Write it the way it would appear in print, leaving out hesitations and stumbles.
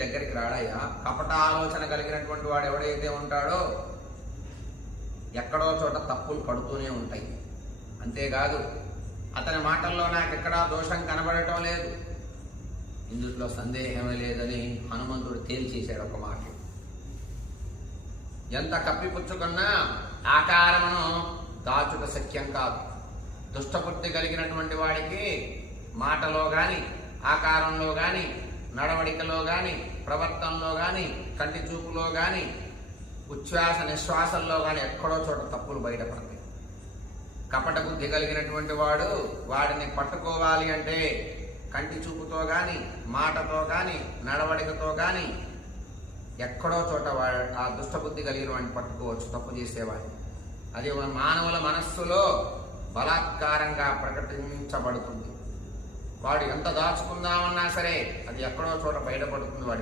దగ్గరికి రాడయ్యా. కపట ఆలోచన కలిగినటువంటి వాడు ఎవడైతే ఉంటాడో ఎక్కడో చోట తప్పులు పడుతూనే ఉంటాయి. అంతేకాదు అతని మాటల్లో నాకెక్కడా దోషం కనబడటం లేదు, ఇందులో సందేహమే లేదని హనుమంతుడు తేల్చేశాడు ఒక మాట. ఎంత కప్పిపుచ్చుకున్నా ఆకారమును దాచుట శక్యం కాదు. దుష్టబుద్ధి కలిగినటువంటి వాడికి మాటలో గాని, ఆకారంలో గాని, నడవడికలో గాని, ప్రవర్తనలో గాని, కంటి చూపులో గాని, ఉచ్ఛ్వాస నిశ్వాసంలో గాని ఎక్కడో చోట తప్పులు బయటపడతాయి. కపట బుద్ధి కలిగినటువంటి వాడు వాడిని పట్టుకోవాలి అంటే కంటి చూపుతో గాని, మాటతో గాని, నడవడికతో గాని ఎక్కడో చోట వాడు ఆ దుష్టబుద్ధి కలిగిన వాడిని పట్టుకోవచ్చు, తప్పు చేసేవాడిని. అది మానవుల మనస్సులో బలాత్కారంగా ప్రకటించబడుతుంది. వాడు ఎంత దాచుకుందామన్నా సరే అది ఎక్కడో చోట బయటపడుతుంది వాడి